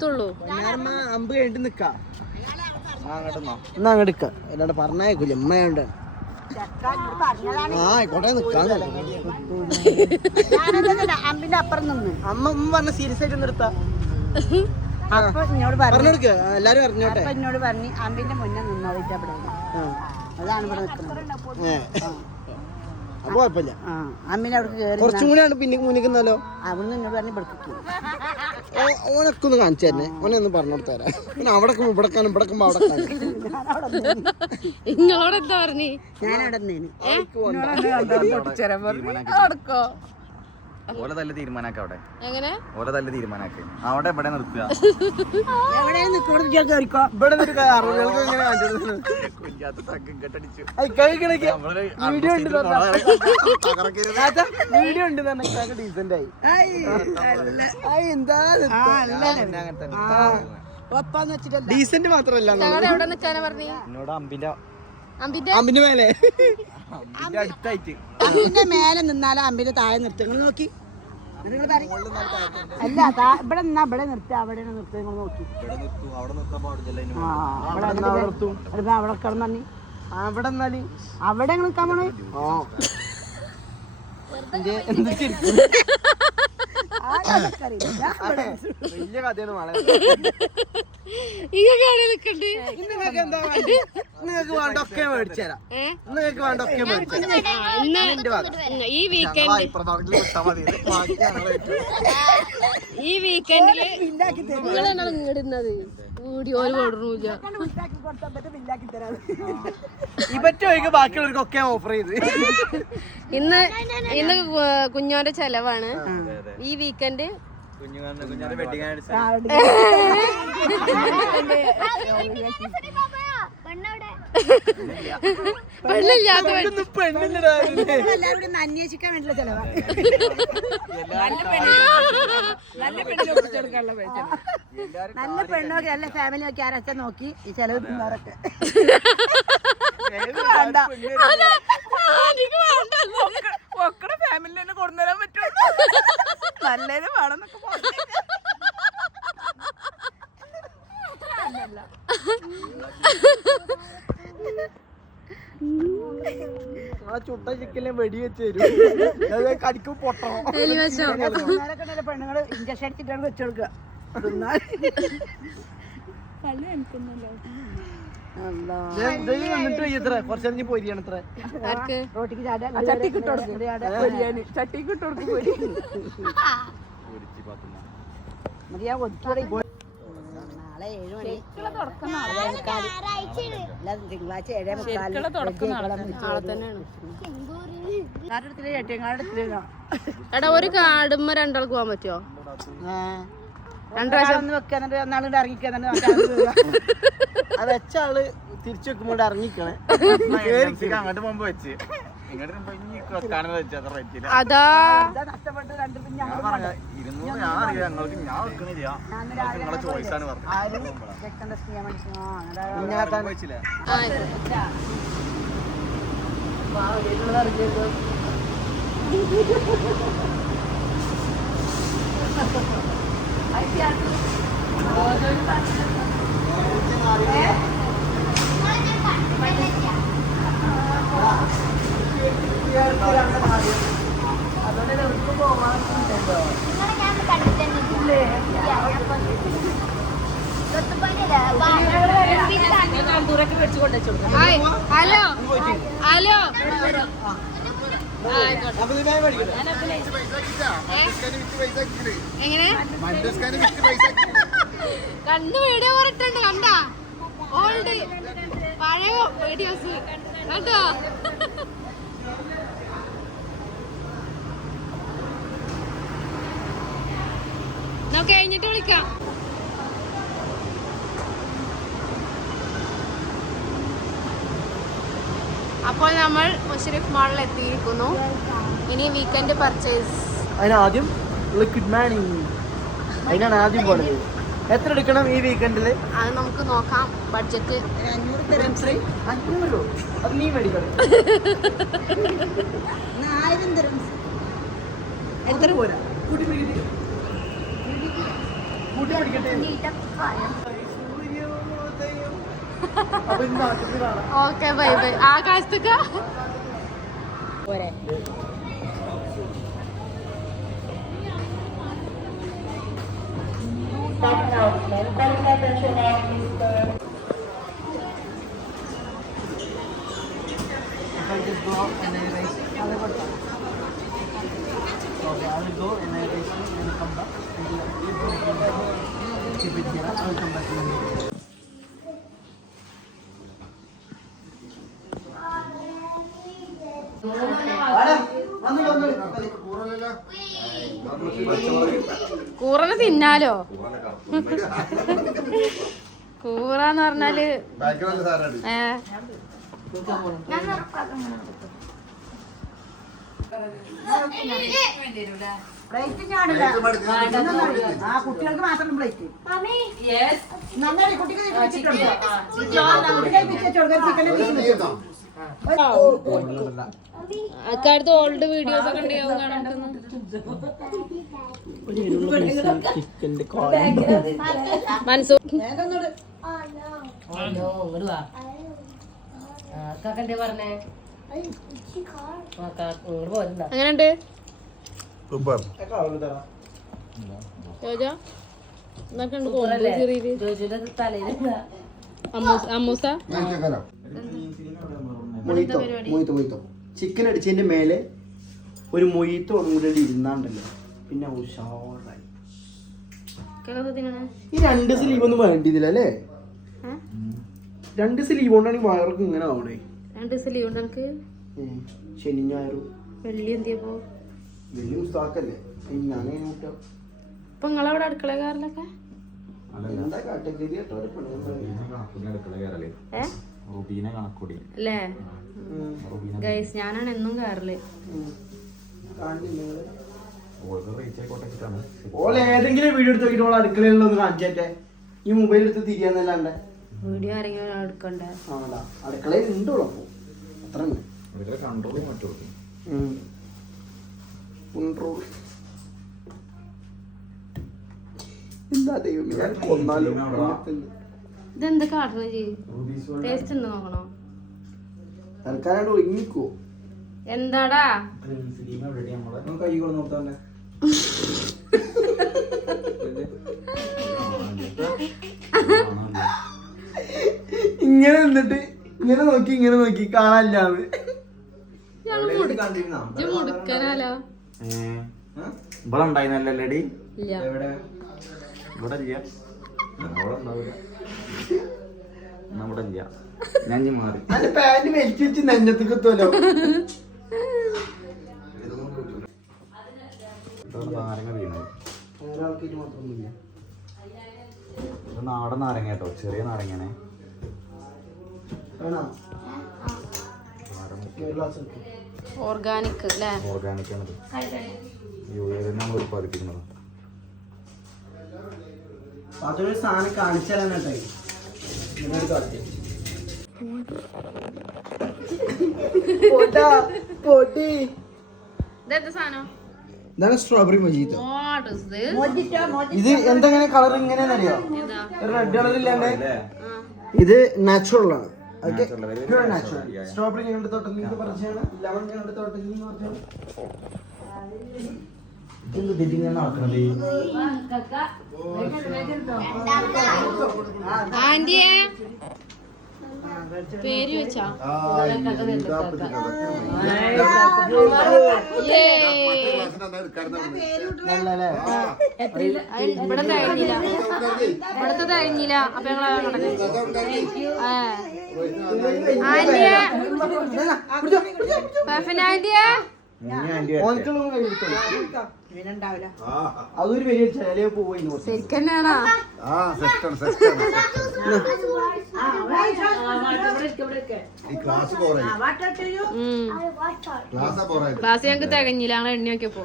നിർത്തുള്ളൂ. അമ്പ് കഴിഞ്ഞിട്ട് നിക്കാം. എന്നാ അങ്ങോട്ട് നിക്കാം. അല്ലാണ്ട് പറഞ്ഞേക്കൂല ഉമ്മയുണ്ട്. ആയിക്കോട്ടെ നിക്കാന്ന് അമ്പിന്റെ അപ്പുറം നിന്ന് അമ്മ പറഞ്ഞ സീരിയസ് ആയിട്ട് നിർത്താം. അപ്പൊ എന്നോട് പറഞ്ഞു എല്ലാരും അറിഞ്ഞോട്ടെ. എന്നോട് പറഞ്ഞു അമ്പിന്റെ മുന്നേ നിന്നോളിട്ട് അവിടെ അതാണ് ഇവിടെ നിൽക്കുന്നത്. അപ്പൊ കുഴപ്പമില്ല. അമ്മിനെ അവിടെ കയറി കുറച്ചും കൂടിയാണ് പിന്നെ മുന്നിക്കുന്നല്ലോ. അവിടുന്ന് എന്നോട് പറഞ്ഞു ഇവിടേക്ക് ഓനൊക്കെ ഒന്ന് കാണിച്ചു തന്നെ. ഓനെ ഒന്ന് പറഞ്ഞു കൊടുത്തരാ. പിന്നെ അവിടെ ഇവിടക്കാനും ഇവിടക്കുമ്പോ അവിടെ നിങ്ങളോട് എന്താ പറഞ്ഞു? ഞാനവിടെ ഓല തല്ല തീരുമാനാക്ക അവിടെ. എങ്ങനെ ഓല തല്ല തീരുമാനാക്ക അവിടെ എവിടെ നിർത്തുക? എവിടെ നിൽക്കോ ഇവിടെ വീഡിയോ ഉണ്ട് ഡീസന്റ് ആയി. എന്താ ഡീസന്റ് മാത്രല്ല എവിടെ നിൽക്കാനാ പറഞ്ഞു? എന്നോട് അമ്പിന്റെ അമ്പിന്റെ മേലെ അടുത്തായിട്ട് അമ്പിന്റെ മേലെ നിന്നാലും അമ്പിന്റെ താഴെ നിർത്തുക. നിങ്ങൾ നോക്കി അല്ല ഇവിടെ നിന്നാ ഇവിടെ നിർത്തുക, അവിടെ നിർത്തുക. നിങ്ങൾ നോക്കി അവിടെ കിടന്നു പറഞ്ഞു അവിടെ അവിടെ നിൽക്കാൻ പോണേ. വലിയ കഥയാണ് മഴ. നിങ്ങൾക്ക് എന്താ വേണ്ടി? നിങ്ങൾക്ക് വേണ്ട ഒക്കെ മേടിച്ചുതരാം. നിങ്ങൾക്ക് വേണ്ട ഒക്കെ ഈ വീക്കെൻഡില് നിങ്ങളാണ് ഇങ്ങിടുന്നത്. വീഡിയോ കൊടുന്നില്ല. ഇവറ്റൊക്കെ ബാക്കിയുള്ളവർക്കൊക്കെ ഓഫർ ചെയ്ത്. ഇന്ന് കുഞ്ഞോന്റെ ചെലവാണ് ഈ വീക്കെൻഡ്. എല്ലാവരും അന്വേഷിക്കാൻ വേണ്ടിയുള്ള ചെലവാണ്. നല്ല പെണ്ണൊക്കെ നല്ല ഫാമിലി ഒക്കെ ആരൊക്കെ നോക്കി ഈ ചെലവ് പിന്നാറൊക്കെ ഫാമിലി തന്നെ കൊണ്ടുവരാൻ പറ്റും. നല്ലത് വേണമെന്നൊക്കെ ആ ചുട്ട ചിക്കലിനെ വെടി വെച്ച് തരും. കടിക്കും പൊട്ടണം. പെണ്ണുങ്ങള് ഇഞ്ചക്ഷൻ അടിച്ചിട്ടാണ് വെച്ചു കൊടുക്കുക. കുറച്ചറിഞ്ഞ് പോരിയാണ് ഇത്ര റോട്ടിക്ക് ചട്ടിക്കിട്ട് കൊടുക്കും. മതിയാ ഒതുക്കി നാളെ 7 മണി തിങ്കളാഴ്ച 7:45. എടാ ഒരു കാടുമ്പോ രണ്ടാൾക്ക് പോകാൻ പറ്റുമോ? 2 പ്രാവശ്യം വെക്കാന്നിട്ട് ഒന്നാളും ഇറങ്ങിക്കാൻ അത് വെച്ച ആള് തിരിച്ചു വെക്കുമ്പോ ഇറങ്ങിക്കണേ. അങ്ങോട്ട് പോകുമ്പോ വെച്ച് അതാ നഷ്ടപ്പെട്ട് 2 പിന്നെ 200 ഞാൻ അറിയാം. ഞാൻ വെക്കണില്ല, നിങ്ങളെ ചോയ്സാണ് പറഞ്ഞത്. ഹലോ ഹലോ എങ്ങനെ കണ്ട് വീഡിയോ പറഞ്ഞിട്ടുണ്ട്. കണ്ടാ ഓൾഡ് പഴയ വീഡിയോസ് കണ്ടോ? നമുക്ക് കഴിഞ്ഞിട്ട് വിളിക്കാം. അപ്പോൾ നമ്മൾ മുഷറഫ് മാളിൽ എത്തിയിരിക്കുന്നു. ഇനി വീക്കെൻഡ് പർച്ചേസ്. അതിനാദ്യം ലിക്വിഡ് മണി, അതിനാണ് ആദ്യം പോണത്. എത്ര എടുക്കണം ഈ വീക്കെൻഡില്? അത് നമുക്ക് നോക്കാം. ബഡ്ജറ്റ് 500. അത് നീ മേടിക്കണം. 1000 dirhams. എത്ര പോരാ? കൂട്ടി പഠിക്കട്ടെ. അപ്പൊ ഇന്ന് നാട്ടിൽ കാണാം. Okay bye bye. ആകാശത്തൊക്കെ പോരെ. I just go out and I race. I will go and I race and I come back. Keep it here. I will come back. കൂറന് തിന്നാലോ? കൂറന്ന് പറഞ്ഞാല് കുട്ടികൾക്ക് മാത്രം പ്ലേറ്റ് അക്കാലത്ത് ഓൾഡ് വീഡിയോസ് ഒക്കെ ഉണ്ടാവും കാണാൻ. മനസ്സു എങ്ങനെയുണ്ട് അമ്മൂസ? ചിക്കൻ അടിച്ചതിന്റെ മേലെ ഒരു മൊയ്ത്തോ കൂടെ ഇരുന്നാണ്ടല്ലോ പിന്നെ ഉഷാറായി. ഈ 2 സ്ലീവ് ഒന്നും വേണ്ടിയില്ല അല്ലേ? 2 സ്ലീവ് കൊണ്ടാണ് വയറൊക്കെ ഇങ്ങനെ ആവണേ. 2 സ്ലീവ് ഉണ്ട് എനിക്ക്. ശനി ഞായറും വെള്ളി എന്തിയപ്പോ വലിയ ഉസ്താക്കല്ലേ ഞാനേ നോക്കാം. ഇപ്പൊ നിങ്ങളവിടെ അടുക്കള കാറിലൊക്കെ എന്താ കാറ്റഗറി അല്ലേ? ഗൈസ് ഞാനാണ് എന്നും കാറില്. ഏതെങ്കിലും വീഡിയോ എടുത്ത് നോക്കിട്ട് അടുക്കളയിലൊന്ന് കാണിച്ചേ. ഈ മൊബൈൽ എടുത്ത് തിരിയാന്നല്ലാണ്ട് വീഡിയോ ആരെങ്കിലും എടുക്കണ്ടേ? ആണോ അടുക്കളയിൽ ഉണ്ടോളൂ. അത്ര എന്താ ദൈവം ഞാൻ കൊന്നാലും ഇതെന്ത് കാട്ടണ ചെയ്യും? ടേസ്റ്റ് ഉണ്ടോ നോക്കണോ? തൽക്കാലം ഒഴിഞ്ഞിക്കോ. എന്താടാ കൈ കൊണ്ട് നോക്കാന്നെ ഇങ്ങനെ നിന്നിട്ട് ഇങ്ങനെ നോക്കി കാണാനില്ലാന്ന് മുടുക്കനാലോ? ഇവിടെ ഉണ്ടായിരുന്നല്ലേടി? ഇല്ല. ഇവിടെ ഇല്ല. നമ്മുടെ ഇല്ല. ഞാൻ മാറി അതിന്റെ പാന്റ് വലിച്ചു വെച്ച് നെഞ്ഞത്തേക്ക് എത്തുമല്ലോ. നാരങ്ങ വീണത് മാത്രമൊന്നുമില്ല. നാടൻ നാരങ്ങ കേട്ടോ, ചെറിയ നാരങ്ങയാണേ. ഓർഗാനിക് അല്ലേ? ഓർഗാനിക് ആണത്. നമ്മൾ പതിപ്പിക്കുന്നത്. അതൊരു സാധനം കാണിച്ചാലാണ് കേട്ടോ. ഇതെന്താ സാധനം? ഇതാണ് strawberry mojito. What is this? ഇത് എന്തെങ്ങനെ കളർ ഇങ്ങനെയാണെന്നറിയോ? ഒരു റെഡ് കളർ ഇല്ലാണ്ട് ഇത് നാച്ചുറൽ ആണ്. Pure natural. സ്ട്രോബെറി ഞങ്ങളുടെ തോട്ടത്തിൽ നിന്ന് പറിച്ചാണ്. ലെമൺ ഞങ്ങളുടെ തോട്ടത്തിൽ നിന്ന് പറിച്ചാണ്. ആന്റിയെ പേര് വെച്ചാ ഇവിടെ തഴിഞ്ഞില്ല. ഇവിടത്തെ തഴിഞ്ഞില്ല. അപ്പൊ ഞങ്ങളെ ആന്റിയെ ആന്റിയെ അതൊരു വലിയ ചില പോയി ശരിക്കന്നെയാണോ? ക്ലാസ് ഞങ്ങക്ക് തികഞ്ഞില്ല. ഞങ്ങൾ എണ്ണി നോക്കിയപ്പോ